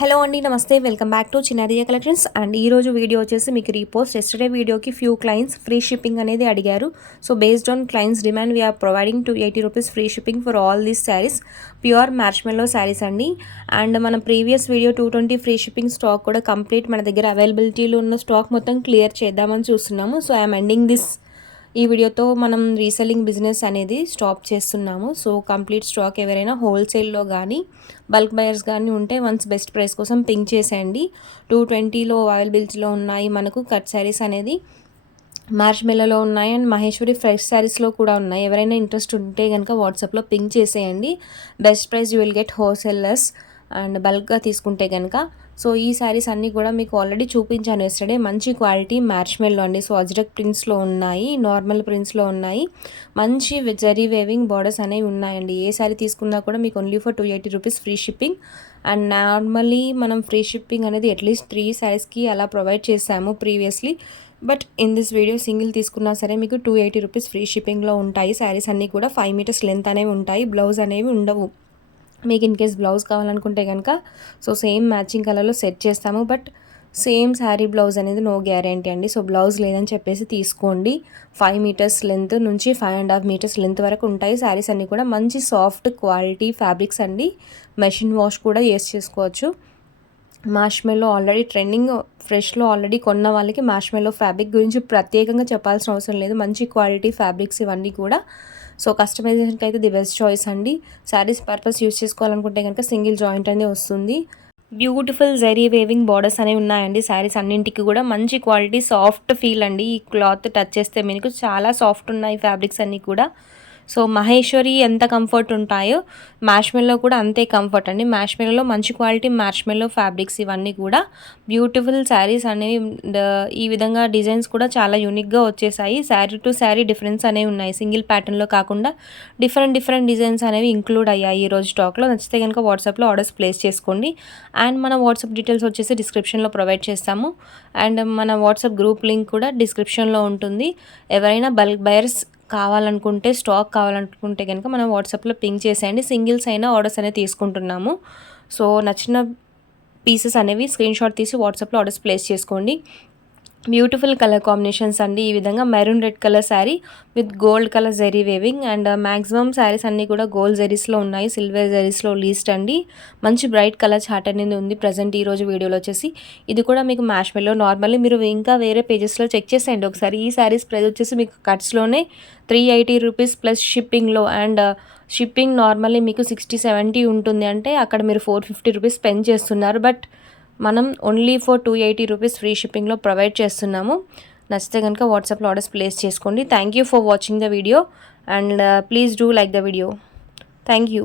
Hello అండి, నమస్తే. Welcome back to Chinnariya collections. And ఈ రోజు వీడియో వచ్చేసి మీకు రీపోస్ట్ ఎస్టర్డే వీడియోకి ఫ్యూ క్లయింట్స్ ఫ్రీ షిప్పింగ్ అనేది అడిగారు. So based on clients demand we are providing ₹280 free shipping for all these saris. Pure marshmallow saris అండి. అండ్ మన previous video 220 free shipping stock కూడా కంప్లీట్ మన దగ్గర అవైలబిలిటీలో ఉన్న స్టాక్ మొత్తం క్లియర్ చేద్దామని చూస్తున్నాము. So I'm ending this. ఈ వీడియోతో మనం రీసెల్లింగ్ బిజినెస్ అనేది స్టాప్ చేస్తున్నాము. సో కంప్లీట్ స్టాక్ ఎవరైనా హోల్సేల్లో కానీ బల్క్ బయర్స్ కానీ ఉంటే వన్స్ బెస్ట్ ప్రైస్ కోసం పింక్ చేసేయండి. 220లో అవైలబిలిటీలో ఉన్నాయి మనకు కట్ శారీస్ అనేది. మ్యార్ష్మెల్లోలో ఉన్నాయి అండ్ మహేశ్వరి ఫ్రెష్ శారీస్లో కూడా ఉన్నాయి. ఎవరైనా ఇంట్రెస్ట్ ఉంటే కనుక వాట్సాప్లో పింక్ చేసేయండి. Best price you will get wholesalers and బల్క్గా తీసుకుంటే కనుక. సో ఈ శారీస్ అన్నీ కూడా మీకు ఆల్రెడీ చూపించాను ఎస్టర్డే. మంచి క్వాలిటీ మ్యార్ష్మెల్లో అండి. సో అజ్రక్ ప్రింట్స్లో ఉన్నాయి, నార్మల్ ప్రింట్స్లో ఉన్నాయి, మంచి జరీ వేవింగ్ బార్డర్స్ అనేవి ఉన్నాయండి. ఏ శారీ తీసుకున్నా కూడా మీకు only for ₹280 free shipping. And normally మనం ఫ్రీ షిప్పింగ్ అనేది అట్లీస్ట్ 3 శారీస్కి అలా ప్రొవైడ్ చేసాము previously. But in this video single తీసుకున్నా సరే మీకు ₹280 ఫ్రీ షిప్పింగ్లో ఉంటాయి. శారీస్ అన్నీ కూడా 5 మీటర్స్ లెంత్ అనేవి ఉంటాయి. బ్లౌజ్ అనేవి ఉండవు. మీకు ఇన్ కేస్ బ్లౌజ్ కావాలనుకుంటే కనుక సో సేమ్ మ్యాచింగ్ కలర్లో సెట్ చేస్తాము. బట్ సేమ్ శారీ బ్లౌజ్ అనేది నో గ్యారంటీ అండి. సో బ్లౌజ్ లేదని చెప్పేసి తీసుకోండి. 5 మీటర్స్ లెంత్ నుంచి 5.5 మీటర్స్ లెంత్ వరకు ఉంటాయి. శారీస్ అన్నీ కూడా మంచి సాఫ్ట్ క్వాలిటీ ఫ్యాబ్రిక్స్ అండి. మెషిన్ వాష్ కూడా యూస్ చేసుకోవచ్చు. మ్యార్ష్మెల్లో ఆల్రెడీ ట్రెండింగ్. ఫ్రెష్లో ఆల్రెడీ కొన్న వాళ్ళకి మ్యార్ష్మెల్లో ఫ్యాబ్రిక్ గురించి ప్రత్యేకంగా చెప్పాల్సిన అవసరం లేదు. మంచి క్వాలిటీ ఫ్యాబ్రిక్స్ ఇవన్నీ కూడా. సో కస్టమైజేషన్కి అయితే ది బెస్ట్ చాయిస్ అండి. శారీస్ పర్పస్ యూస్ చేసుకోవాలనుకుంటే కనుక సింగిల్ జాయింట్ అనేది వస్తుంది. బ్యూటిఫుల్ జరీ వేవింగ్ బార్డర్స్ అనేవి ఉన్నాయండి. శారీస్ అన్నింటికి కూడా మంచి క్వాలిటీ సాఫ్ట్ ఫీల్ అండి. ఈ క్లాత్ టచ్ చేస్తే మీకు చాలా సాఫ్ట్ ఉన్నాయి ఫ్యాబ్రిక్స్ అన్నీ కూడా. సో మహేశ్వరి ఎంత కంఫర్ట్ ఉంటాయో మ్యార్ష్మెల్లో కూడా అంతే కంఫర్ట్ అండి. మ్యార్ష్మెల్లో మంచి క్వాలిటీ మ్యార్ష్మెల్లో ఫ్యాబ్రిక్స్ ఇవన్నీ కూడా బ్యూటిఫుల్ శారీస్ అనేవి. ఈ విధంగా డిజైన్స్ కూడా చాలా యూనిక్గా వచ్చేసాయి. శారీ టు శారీ డిఫరెన్స్ అనేవి ఉన్నాయి. సింగిల్ ప్యాటర్న్లో కాకుండా డిఫరెంట్ డిజైన్స్ అనేవి ఇంక్లూడ్ అయ్యాయి ఈరోజు స్టాక్లో. నచ్చితే కనుక వాట్సాప్లో ఆర్డర్స్ ప్లేస్ చేసుకోండి. అండ్ మన వాట్సాప్ డీటెయిల్స్ వచ్చేసి డిస్క్రిప్షన్లో ప్రొవైడ్ చేస్తాము. అండ్ మన వాట్సాప్ గ్రూప్ లింక్ కూడా డిస్క్రిప్షన్లో ఉంటుంది. ఎవరైనా బల్క్ బయర్స్ స్టాక్ కావాలనుకుంటే కనుక మనం వాట్సాప్లో పింక్ చేసేయండి. సింగిల్స్ అయినా ఆర్డర్స్ అనేవి తీసుకుంటున్నాము. సో నచ్చిన పీసెస్ అనేవి స్క్రీన్ షాట్ తీసి వాట్సాప్లో ఆర్డర్స్ ప్లేస్ చేసుకోండి. బ్యూటిఫుల్ కలర్ కాంబినేషన్స్ అండి. ఈ విధంగా maroon red colour sari with gold colour zari weaving. And maximum saris అన్నీ కూడా గోల్డ్ జరీస్లో ఉన్నాయి, సిల్వర్ జరీస్లో లీస్ట్ అండి. మంచి బ్రైట్ కలర్ చార్ట్ అనేది ఉంది ప్రజెంట్ ఈరోజు వీడియోలో వచ్చేసి. ఇది కూడా మీకు మ్యార్ష్మెల్లో నార్మల్లీ మీరు ఇంకా వేరే పేజెస్లో చెక్ చేసేయండి ఒకసారి. ఈ శారీస్ ప్రైస్ వచ్చేసి మీకు కట్స్లోనే ₹380 ప్లస్ షిప్పింగ్లో. అండ్ షిప్పింగ్ నార్మల్లీ మీకు 60-70 ఉంటుంది. అంటే అక్కడ మీరు ₹450 స్పెండ్ చేస్తున్నారు. బట్ మనం ఓన్లీ ఫర్ ₹280 ఫ్రీ షిప్పింగ్లో ప్రొవైడ్ చేస్తున్నాము. నచ్చితే కనుక వాట్సాప్లో ఆర్డర్స్ ప్లేస్ చేసుకోండి. Thank you for watching the video and please do like the video. Thank you.